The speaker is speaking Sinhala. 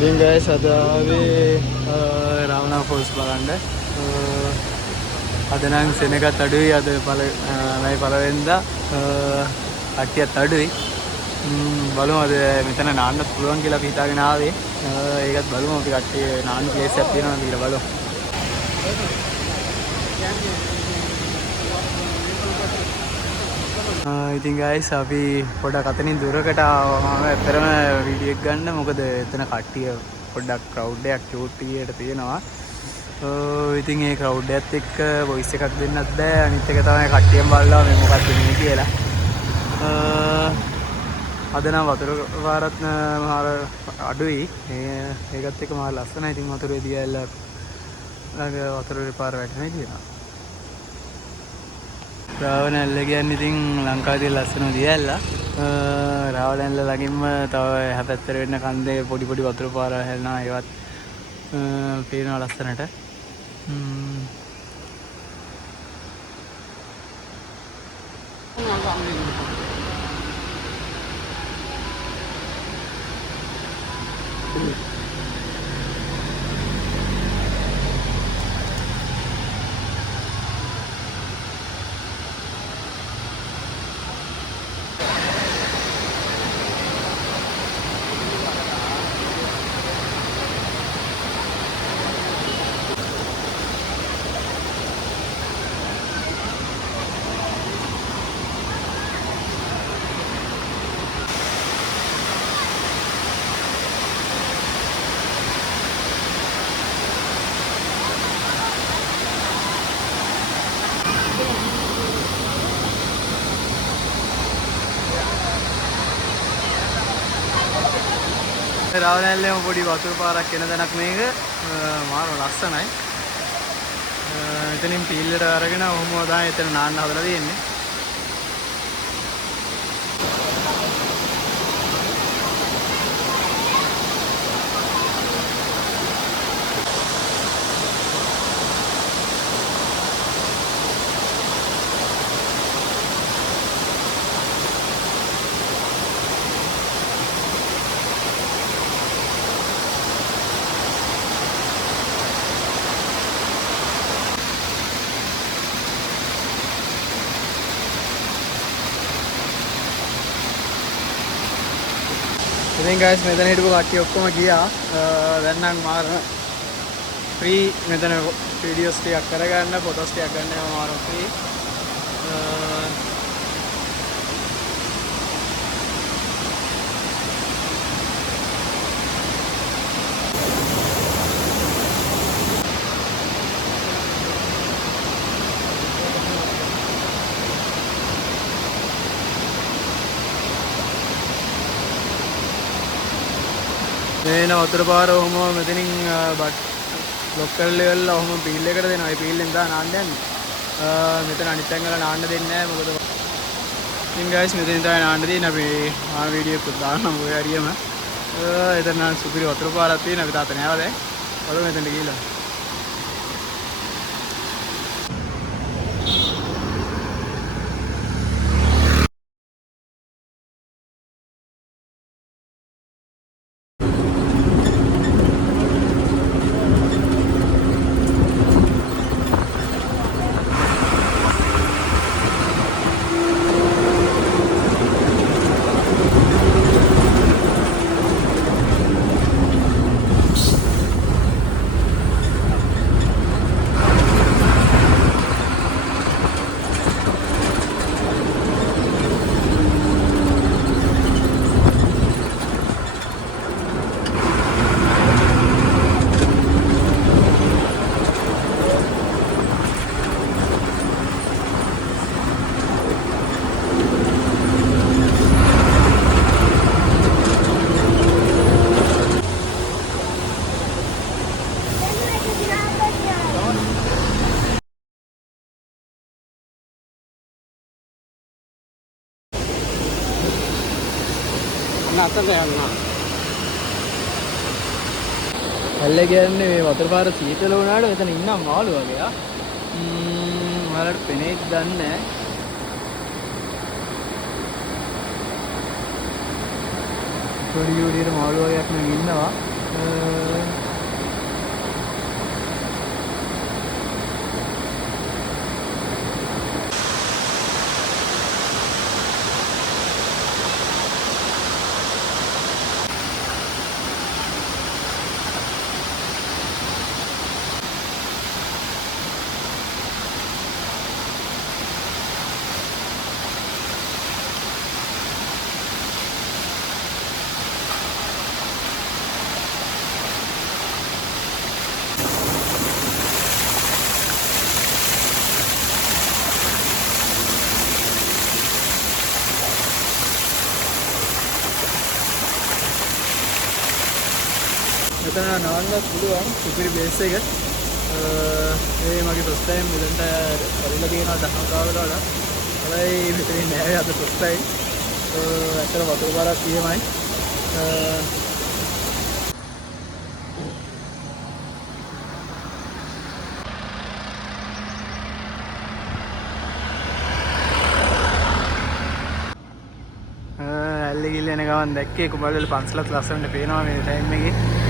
ඉතින් guys අද ආවේ රාවණා ෆෝල්ස් බලන්න. අද නම් සෙනගත් අඩුයි අද මේ පළවෙනිදා කට්ටියත් අඩුයි. බලමු අද මෙතන නාන්නත් පුළුවන් කියලා අපි හිතාගෙන ආවේ. ඒකත් බලමු අපි කට්ටිය නාන්න ප්ලේස් එකක් තියෙනවද කියලා බලමු. ඉතින් guys අපි පොඩක් අතනින් දුරකට ආවම ඇත්තරම වීඩියෝ එක ගන්න මොකද එතන කට්ටිය පොඩ්ඩක් ක්‍රවුඩ් එකක් ෂූට් ටියට තියෙනවා. ඉතින් ඒ ක්‍රවුඩ් එකත් එක්ක වොයිස් එකක් දෙන්නත් බෑ. අනිත් එක තමයි කට්ටියම බලනවා මේ මොකක්ද මේ කියලා. අද නම් වතුර පාරත් මාර අඩුයි. ඒකත් එක්ක මාර ලස්සනයි. ඉතින් වතුරේ දියල්ල ළඟ වතුරේ පාර වැටෙනවා කියනවා. රාවණැල්ල කියන්නේ ඉතින් ලංකාවේ ලස්සන දියැල්ල. රාවණැල්ල ළඟින්ම තව හැපැත්තට වෙන්න කන්දේ පොඩි පොඩි වතුර පාර හැලෙනවා. ඒවත් පේනවා ලස්සනට. රාවණැල්ලේම පොඩි වතුර පාරක් එන තැනක් මේක. මාර ලස්සනයි. එතනින් පීල්ලට අරගෙන ඔහොම තමයි එතන නාන්න හදලා තියෙන්නේ. ඉතින් guys මෙතන හිටපු කට්ටිය ඔක්කොම ගියා. දැන් නම් මාර ෆ්‍රී මෙතන වීඩියෝස් ටිකක් කරගන්න, ෆොටෝස් ටිකක් ගන්න මාර ෆ්‍රී. මේන වතුර පාර ඔහොම මෙතනින් බ්ලොක් කරලා ඉවරලා ඔහොම පීල් එකට දෙනවා. ඒ පීල්ෙන් දා නාන්න යන්නේ. මෙතන අනිත් තැන් වල නාන්න දෙන්නේ නැහැ. මොකද ඉතින් guys මෙතනින් තමයි නාන්න දෙන්නේ. අපි වීඩියෝ එකක් දාන්නම් ඔය හරියම. එතන සුපිරි වතුර පාරක් තියෙනවා. අපි තාත නෑව දැන්. බලමු මෙතනට ගිහලා. අතට යන්න. ඇල්ල කියන්නේ මේ වතුර පාර සීතල වුණාට එතන ඉන්නා මාළු වගේ ආ. ඔයාලට පෙනේද දන්නේ නැහැ. පොඩි මාළු වගේක් නම් ඉන්නවා. මෙතන නවන්නත් පුළුවන් සුපිරි බේස් එක. මේ මගේ ෆස්ට් ටයිම් මෙතනට ඇවිල්ලා තියෙනවා දහමකාවලට වඩා. හැබැයි මෙතනින් නෑ අද ෆස්ට් ටයිම්. ඇත්තට වතුර පාරක් තියෙමයි. ඇල්ලි ගිල්ල එන ගමන් දැක්කේ කුඹල්වල පන්සලත් ලස්සනට පේනවා මේ ටයිම් එකේ.